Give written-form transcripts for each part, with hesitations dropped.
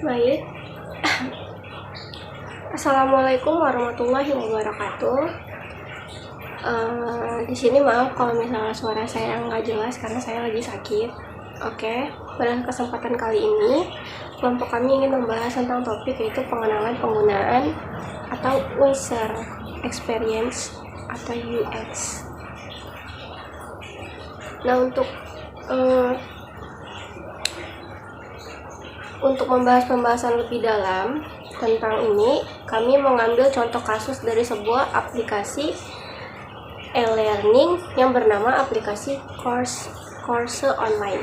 Baik. Assalamualaikum warahmatullahi wabarakatuh. Di sini maaf kalau misalnya suara saya nggak jelas karena saya lagi sakit. Oke, pada kesempatan kali ini kelompok kami ingin membahas tentang topik yaitu pengenalan penggunaan atau user experience atau UX. Nah, untuk membahas pembahasan lebih dalam tentang ini, kami mengambil contoh kasus dari sebuah aplikasi e-learning yang bernama aplikasi Course Online.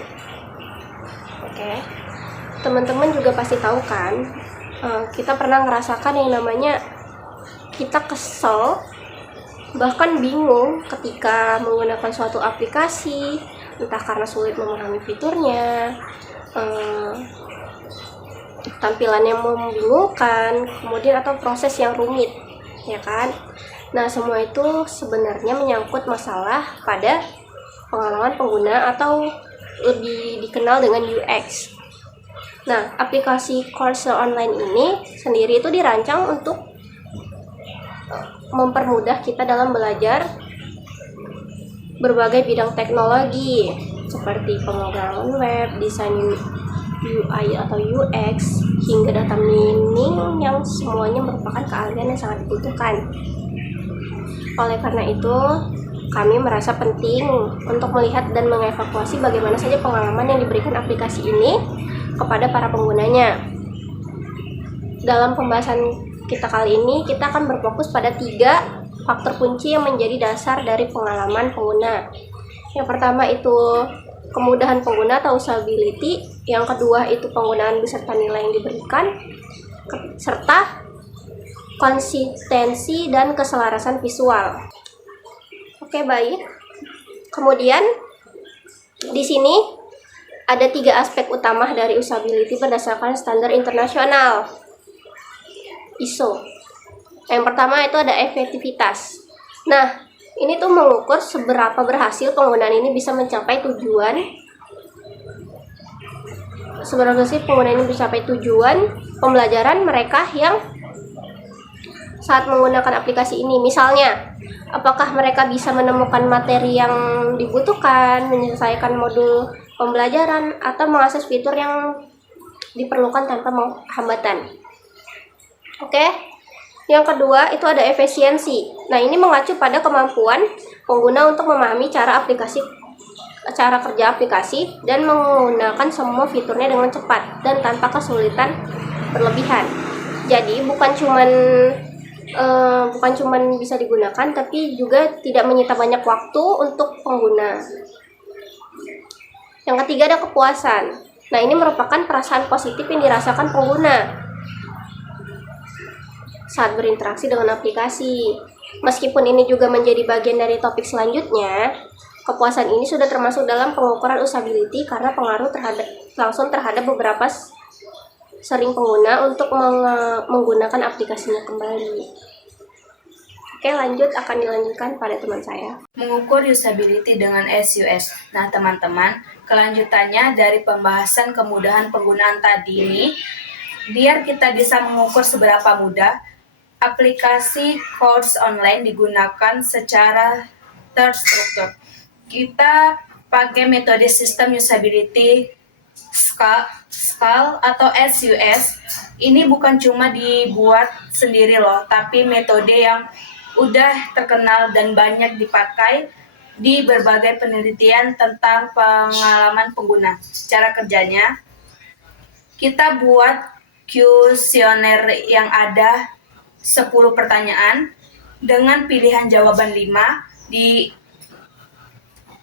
Oke, teman-teman juga pasti tahu kan, kita pernah merasakan yang namanya kita kesel, bahkan bingung ketika menggunakan suatu aplikasi, entah karena sulit memahami fiturnya, tampilannya membingungkan, kemudian atau proses yang rumit, ya kan? Nah, semua itu sebenarnya menyangkut masalah pada pengalaman pengguna atau lebih dikenal dengan UX. Nah, aplikasi Course Online ini sendiri itu dirancang untuk mempermudah kita dalam belajar berbagai bidang teknologi seperti pemrograman web, desain UI atau UX, hingga data mining yang semuanya merupakan keahlian yang sangat dibutuhkan. Oleh karena itu, kami merasa penting untuk melihat dan mengevaluasi bagaimana saja pengalaman yang diberikan aplikasi ini kepada para penggunanya. Dalam pembahasan kita kali ini, kita akan berfokus pada 3 faktor kunci yang menjadi dasar dari pengalaman pengguna. Yang pertama itu kemudahan pengguna atau usability, yang kedua itu penggunaan beserta nilai yang diberikan, serta konsistensi dan keselarasan visual. Oke, baik. Kemudian di sini ada 3 aspek utama dari usability berdasarkan standar internasional ISO. Yang pertama itu ada efektivitas. Nah, ini tuh mengukur seberapa berhasil penggunaan ini bisa mencapai tujuan. Seberapa sih penggunaan ini mencapai tujuan pembelajaran mereka yang saat menggunakan aplikasi ini. Misalnya, apakah mereka bisa menemukan materi yang dibutuhkan, menyelesaikan modul pembelajaran, atau mengakses fitur yang diperlukan tanpa hambatan. Oke. Yang kedua itu ada efisiensi. Nah, ini mengacu pada kemampuan pengguna untuk memahami cara kerja aplikasi dan menggunakan semua fiturnya dengan cepat dan tanpa kesulitan berlebihan. Jadi bukan cuman bisa digunakan, tapi juga tidak menyita banyak waktu untuk pengguna. Yang ketiga ada kepuasan. Nah, ini merupakan perasaan positif yang dirasakan pengguna saat berinteraksi dengan aplikasi. Meskipun ini juga menjadi bagian dari topik selanjutnya, kepuasan ini sudah termasuk dalam pengukuran usability karena pengaruh langsung terhadap beberapa sering pengguna untuk menggunakan aplikasinya kembali. Oke, lanjut akan dilanjutkan pada teman saya. Mengukur usability dengan SUS. Nah, teman-teman, kelanjutannya dari pembahasan kemudahan penggunaan tadi ini, biar kita bisa mengukur seberapa mudah aplikasi Course Online digunakan secara terstruktur. Kita pakai metode sistem usability SCAL atau SUS. Ini bukan cuma dibuat sendiri loh, tapi metode yang udah terkenal dan banyak dipakai di berbagai penelitian tentang pengalaman pengguna. Cara kerjanya, kita buat kuesioner yang ada 10 pertanyaan dengan pilihan jawaban 5 di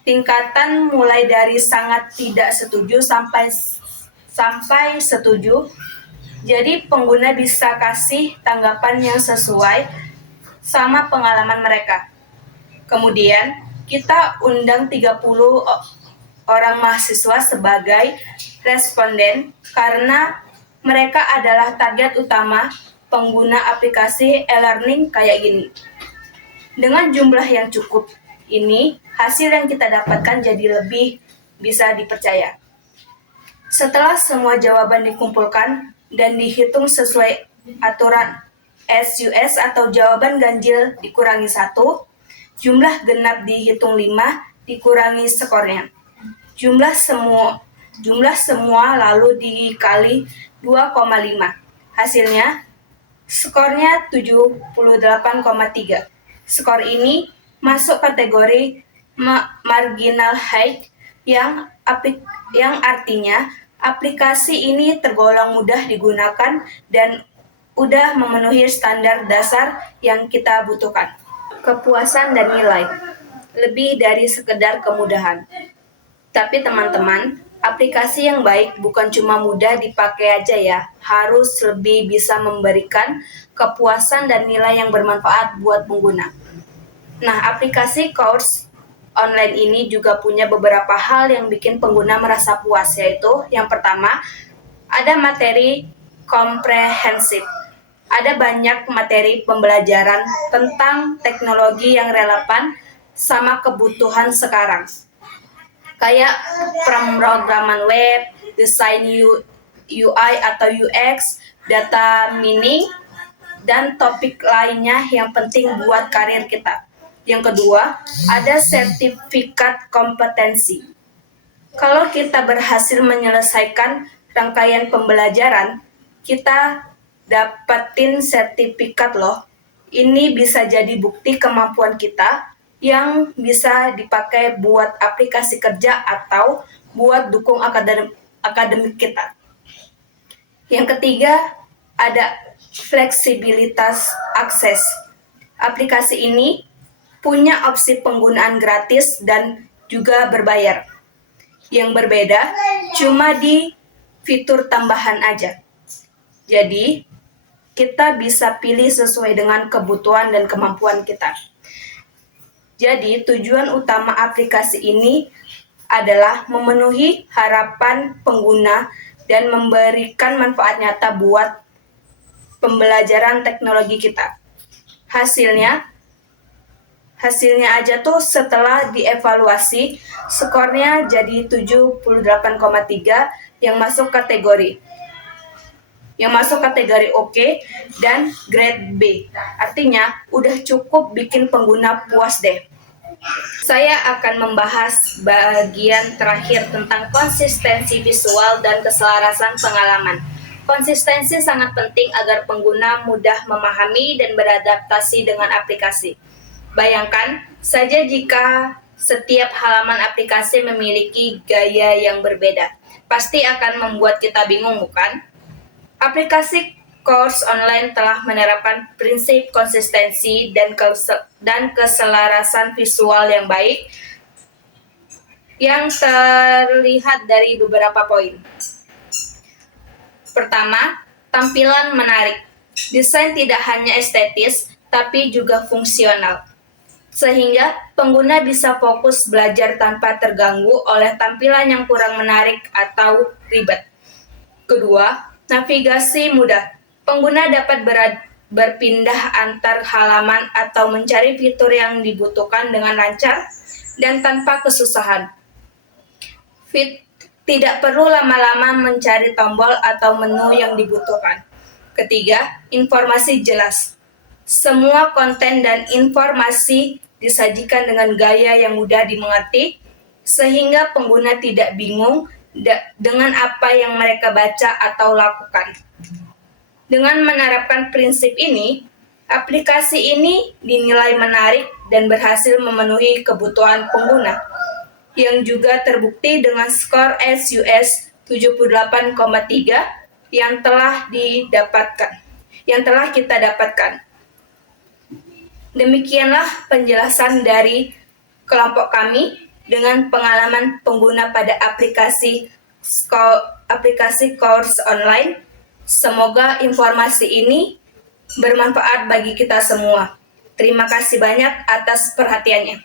tingkatan mulai dari sangat tidak setuju sampai setuju. Jadi pengguna bisa kasih tanggapan yang sesuai sama pengalaman mereka. Kemudian kita undang 30 orang mahasiswa sebagai responden karena mereka adalah target utama pengguna aplikasi e-learning kayak gini. Dengan jumlah yang cukup ini, hasil yang kita dapatkan jadi lebih bisa dipercaya. Setelah semua jawaban dikumpulkan dan dihitung sesuai aturan SUS atau jawaban ganjil dikurangi 1, jumlah genap dihitung 5 dikurangi skornya. Jumlah semua lalu dikali 2,5. Hasilnya skornya 78,3. Skor ini masuk kategori marginal height yang artinya aplikasi ini tergolong mudah digunakan dan udah memenuhi standar dasar yang kita butuhkan. Kepuasan dan nilai lebih dari sekedar kemudahan. Tapi teman-teman, aplikasi yang baik bukan cuma mudah dipakai aja ya, harus lebih bisa memberikan kepuasan dan nilai yang bermanfaat buat pengguna. Nah, aplikasi course online ini juga punya beberapa hal yang bikin pengguna merasa puas, yaitu yang pertama, ada materi komprehensif. Ada banyak materi pembelajaran tentang teknologi yang relevan sama kebutuhan sekarang. Kayak pemrograman web, desain UI atau UX, data mining, dan topik lainnya yang penting buat karir kita. Yang kedua, ada sertifikat kompetensi. Kalau kita berhasil menyelesaikan rangkaian pembelajaran, kita dapetin sertifikat loh. Ini bisa jadi bukti kemampuan kita yang bisa dipakai buat aplikasi kerja atau buat dukung akademik kita. Yang ketiga, ada fleksibilitas akses. Aplikasi ini punya opsi penggunaan gratis dan juga berbayar. Yang berbeda cuma di fitur tambahan aja. Jadi, kita bisa pilih sesuai dengan kebutuhan dan kemampuan kita. Jadi, tujuan utama aplikasi ini adalah memenuhi harapan pengguna dan memberikan manfaat nyata buat pembelajaran teknologi kita. Hasilnya aja tuh setelah dievaluasi, skornya jadi 78,3 yang masuk kategori oke dan grade B. Artinya udah cukup bikin pengguna puas deh. Saya akan membahas bagian terakhir tentang konsistensi visual dan keselarasan pengalaman. Konsistensi sangat penting agar pengguna mudah memahami dan beradaptasi dengan aplikasi. Bayangkan saja jika setiap halaman aplikasi memiliki gaya yang berbeda. Pasti akan membuat kita bingung, bukan? Aplikasi course online telah menerapkan prinsip konsistensi dan keselarasan visual yang baik yang terlihat dari beberapa poin. Pertama, tampilan menarik. Desain tidak hanya estetis, tapi juga fungsional. Sehingga pengguna bisa fokus belajar tanpa terganggu oleh tampilan yang kurang menarik atau ribet. Kedua, navigasi mudah. Pengguna dapat berpindah antar halaman atau mencari fitur yang dibutuhkan dengan lancar dan tanpa kesusahan. Tidak perlu lama-lama mencari tombol atau menu yang dibutuhkan. Ketiga, informasi jelas. Semua konten dan informasi disajikan dengan gaya yang mudah dimengerti, sehingga pengguna tidak bingung dengan apa yang mereka baca atau lakukan. Dengan menerapkan prinsip ini, aplikasi ini dinilai menarik dan berhasil memenuhi kebutuhan pengguna, yang juga terbukti dengan skor SUS 78,3 yang telah kita dapatkan. Demikianlah penjelasan dari kelompok kami dengan pengalaman pengguna pada aplikasi course online. Semoga informasi ini bermanfaat bagi kita semua. Terima kasih banyak atas perhatiannya.